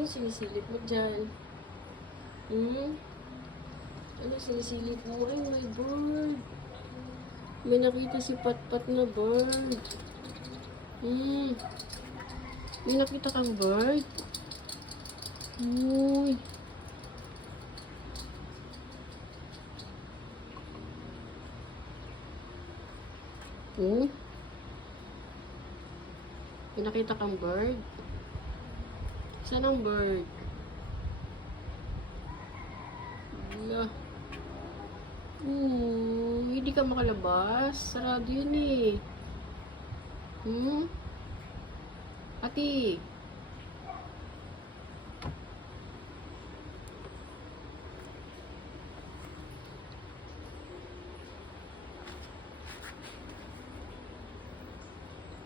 Ano sinisilip mo dyan? Hmm? Ano sinisilip mo? Ay, may bird. May nakita si Patpat na bird. Hmm. May nakita kang bird? Uy. Hmm? May nakita kang bird? Saan ang bird? Wala. Hindi ka makalabas. Sarado yun eh. Hmm? Ati.